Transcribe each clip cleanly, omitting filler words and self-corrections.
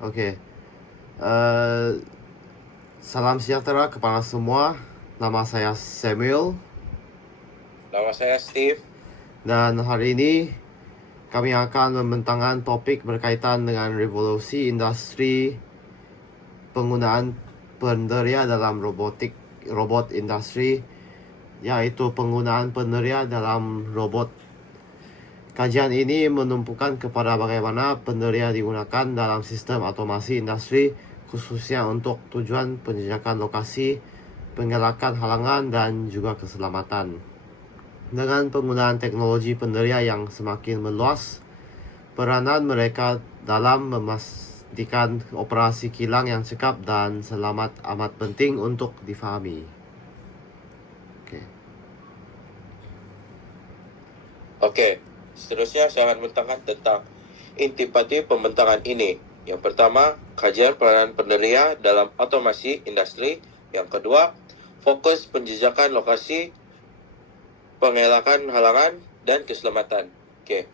Oke. Eh, Salam sejahtera kepada semua. Nama saya Samuel. Nama saya Steve. Dan hari ini kami akan membentangkan topik berkaitan dengan revolusi industri penggunaan peneria dalam robot industri, yaitu penggunaan peneria dalam robot. Kajian ini menumpukan kepada bagaimana peneria digunakan dalam sistem otomasi industri, khususnya untuk tujuan penjejakan lokasi, pengelakkan halangan, dan juga keselamatan. Dengan penggunaan teknologi peneria yang semakin meluas, peranan mereka dalam memastikan operasi kilang yang cekap dan selamat amat penting untuk difahami. Oke, seterusnya saya akan membentangkan tentang intipati pembentangan ini. Yang pertama, kajian peranan peneria dalam otomasi industri. Yang kedua, fokus penjejakan lokasi, pengelakan halangan, dan keselamatan. Oke,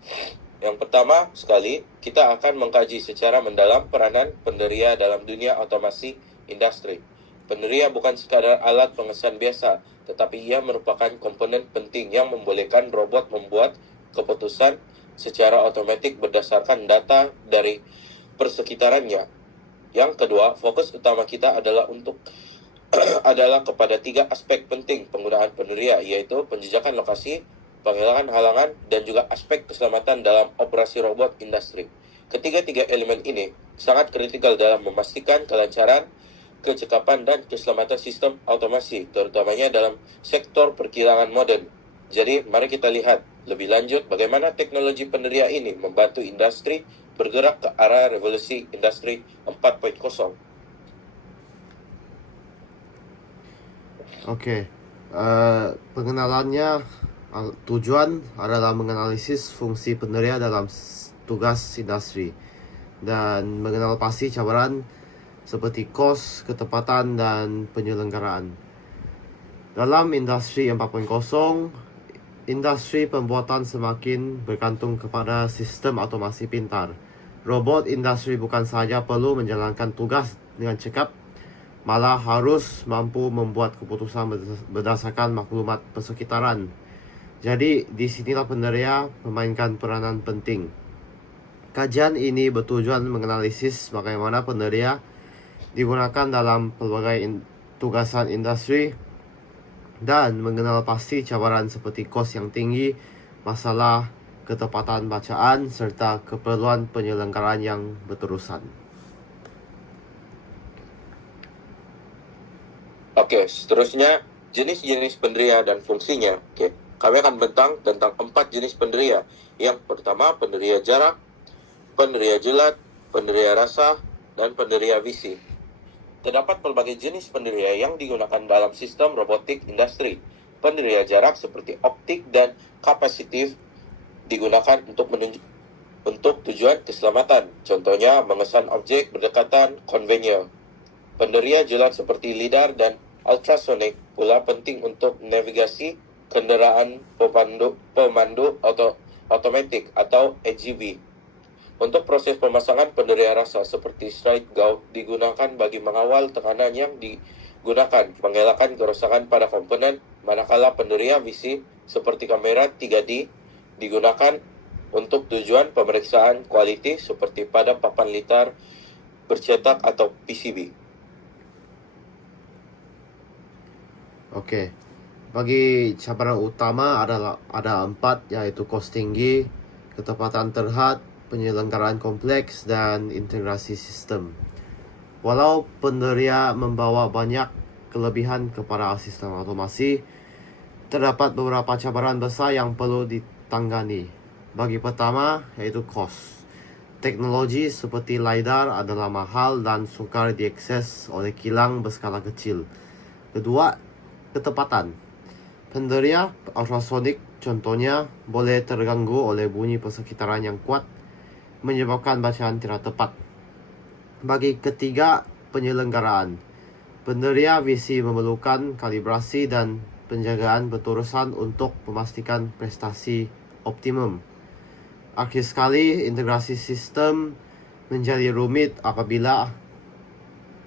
yang pertama sekali, kita akan mengkaji secara mendalam peranan peneria dalam dunia otomasi industri. Peneria bukan sekadar alat pengesan biasa, tetapi ia merupakan komponen penting yang membolehkan robot membuat keputusan secara otomatis berdasarkan data dari persekitarannya. Yang kedua, fokus utama kita adalah adalah kepada 3 aspek penting penggunaan peneria, yaitu penjejakan lokasi, pengelakan halangan, dan juga aspek keselamatan dalam operasi robot industri. Ketiga-tiga elemen ini sangat kritikal dalam memastikan kelancaran, kecekapan, dan keselamatan sistem otomasi, terutamanya dalam sektor perkilangan modern. Jadi, mari kita lihat lebih lanjut bagaimana teknologi peneria ini membantu industri bergerak ke arah revolusi industri 4.0. Oke, pengenalannya, tujuan adalah menganalisis fungsi peneria dalam tugas industri dan mengenal pasti cabaran seperti kos, ketepatan, dan penyelenggaraan. Dalam industri 4.0, industri pembuatan semakin bergantung kepada sistem otomasi pintar. Robot industri bukan sahaja perlu menjalankan tugas dengan cekap, malah harus mampu membuat keputusan berdasarkan maklumat persekitaran. Jadi, disinilah peneria memainkan peranan penting. Kajian ini bertujuan menganalisis bagaimana peneria digunakan dalam pelbagai tugasan industri dan mengenal pasti cabaran seperti kos yang tinggi, masalah ketepatan bacaan, serta keperluan penyelenggaraan yang berterusan. Oke, seterusnya jenis-jenis peneria dan fungsinya. Oke, kami akan bentang tentang 4 jenis peneria. Yang pertama, peneria jarak, peneria jelat, peneria rasa, dan peneria visi. Terdapat berbagai jenis peneria yang digunakan dalam sistem robotik industri. Peneria jarak seperti optik dan kapasitif digunakan untuk tujuan keselamatan. Contohnya, mengesan objek berdekatan konvensional. Peneria jelat seperti lidar dan ultrasonik pula penting untuk navigasi kendaraan pemandu otomatis atau AGV. Untuk proses pemasangan peneria rasa seperti straight gout digunakan bagi mengawal tekanan yang digunakan, mengelakkan kerusakan pada komponen, manakala peneria visi seperti kamera 3D digunakan untuk tujuan pemeriksaan kualiti seperti pada papan litar bercetak atau PCB. Oke, bagi cabaran utama ada 4, yaitu kos tinggi, ketepatan terhad, penyelenggaraan kompleks, dan integrasi sistem. Walau peneria membawa banyak kelebihan kepada sistem otomasi, terdapat beberapa cabaran besar yang perlu ditangani. Bagi pertama, yaitu kos. Teknologi seperti LiDAR adalah mahal dan sukar diakses oleh kilang berskala kecil. Kedua, ketepatan. Peneria ultrasonik contohnya boleh terganggu oleh bunyi persekitaran yang kuat, menyebabkan bacaan tidak tepat. Bagi ketiga, penyelenggaraan. Peneria visi memerlukan kalibrasi dan penjagaan berterusan untuk memastikan prestasi optimum. Akhir sekali, integrasi sistem menjadi rumit apabila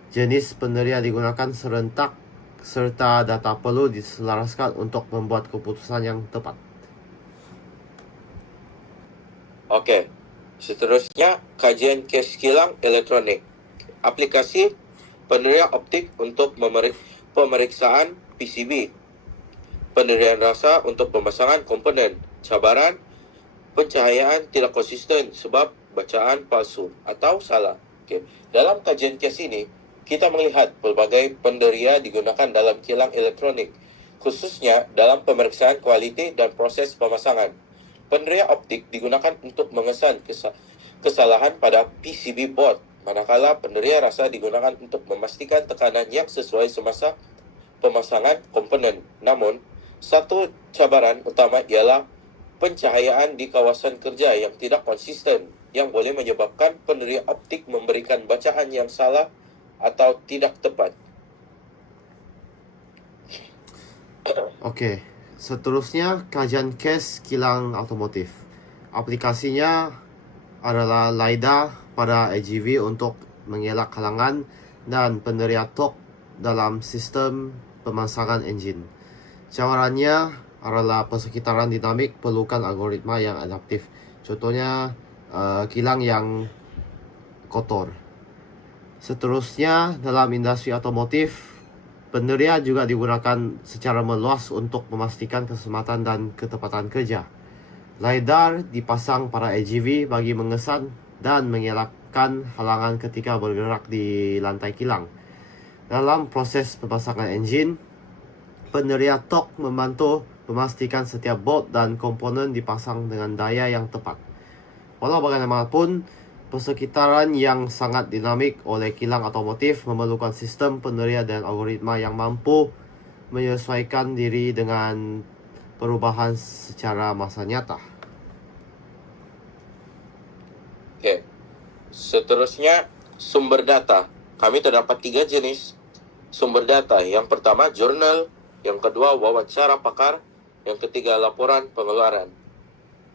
jenis peneria digunakan serentak serta data perlu diselaraskan untuk membuat keputusan yang tepat. Oke, seterusnya kajian case kilang elektronik. Aplikasi peneria optik untuk pemeriksaan PCB. Pendirian rasa untuk pemasangan komponen. Cabaran pencahayaan tidak konsisten sebab bacaan palsu atau salah. Oke. Dalam kajian case ini, kita melihat pelbagai penderia digunakan dalam kilang elektronik, khususnya dalam pemeriksaan kualiti dan proses pemasangan. Penderia optik digunakan untuk mengesan kesalahan pada PCB board, manakala penderia rasa digunakan untuk memastikan tekanan yang sesuai semasa pemasangan komponen. Namun, satu cabaran utama ialah pencahayaan di kawasan kerja yang tidak konsisten, yang boleh menyebabkan penderia optik memberikan bacaan yang salah atau tidak tepat. Oke, seterusnya kajian case kilang otomotif. Aplikasinya adalah LiDAR pada AGV untuk mengelak halangan dan penderia torque dalam sistem pemasangan enjin. Cabarannya adalah persekitaran dinamik perlukan algoritma yang adaptif. Contohnya kilang yang kotor. Seterusnya dalam industri otomotif, penderia juga digunakan secara meluas untuk memastikan keselamatan dan ketepatan kerja. LiDAR dipasang pada AGV bagi mengesan dan mengelakkan halangan ketika bergerak di lantai kilang. Dalam proses pemasangan enjin, penderia torque membantu memastikan setiap bolt dan komponen dipasang dengan daya yang tepat. Walau bagaimanapun, persekitaran yang sangat dinamik oleh kilang otomotif memerlukan sistem penderia dan algoritma yang mampu menyesuaikan diri dengan perubahan secara masa nyata. Oke. Seterusnya, sumber data. Kami terdapat 3 jenis sumber data. Yang pertama, jurnal. Yang kedua, wawancara pakar. Yang ketiga, laporan pengeluaran.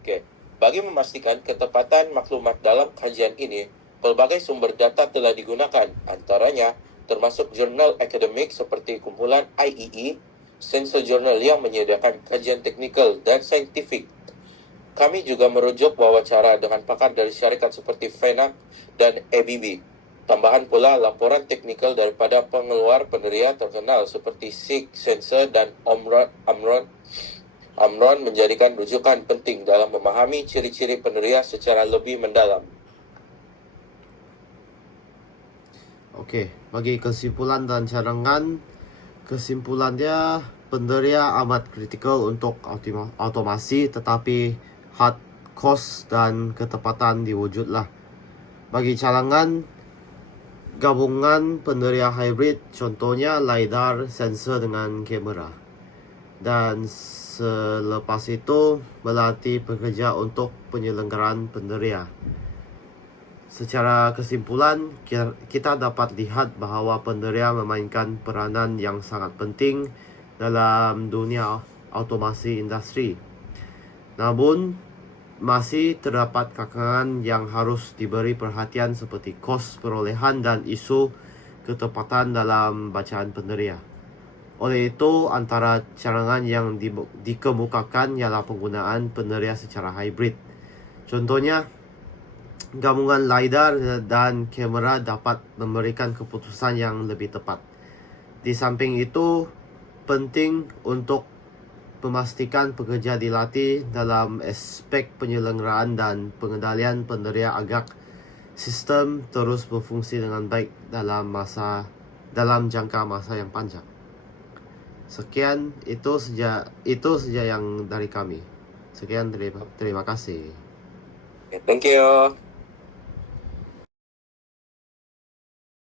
Oke. Bagi memastikan ketepatan maklumat dalam kajian ini, pelbagai sumber data telah digunakan. Antaranya, termasuk jurnal akademik seperti kumpulan IEE, sensor jurnal yang menyediakan kajian teknikal dan saintifik. Kami juga merujuk wawancara dengan pakar dari syarikat seperti FENAC dan ABB. Tambahan pula laporan teknikal daripada pengeluar penderia terkenal seperti SIG, Sensor, dan Amron menjadikan rujukan penting dalam memahami ciri-ciri penderia secara lebih mendalam. Oke, bagi kesimpulan dan cadangan, kesimpulannya penderia amat kritikal untuk otomasi, tetapi hard cost dan ketepatan diwujudlah. Bagi cadangan, gabungan penderia hybrid, contohnya LiDAR sensor dengan kamera. Dan selepas itu, melatih pekerja untuk penyelenggaraan penderia. Secara kesimpulan, kita dapat lihat bahawa penderia memainkan peranan yang sangat penting dalam dunia otomasi industri. Namun, masih terdapat kekangan yang harus diberi perhatian seperti kos perolehan dan isu ketepatan dalam bacaan penderia. Oleh itu, antara cadangan yang dikemukakan ialah penggunaan penderia secara hybrid. Contohnya, gabungan LiDAR dan kamera dapat memberikan keputusan yang lebih tepat. Di samping itu, penting untuk memastikan pekerja dilatih dalam aspek penyelenggaraan dan pengendalian penderia agar sistem terus berfungsi dengan baik dalam jangka masa yang panjang. Sekian, itu saja yang dari kami. Sekian, terima kasih. Thank you.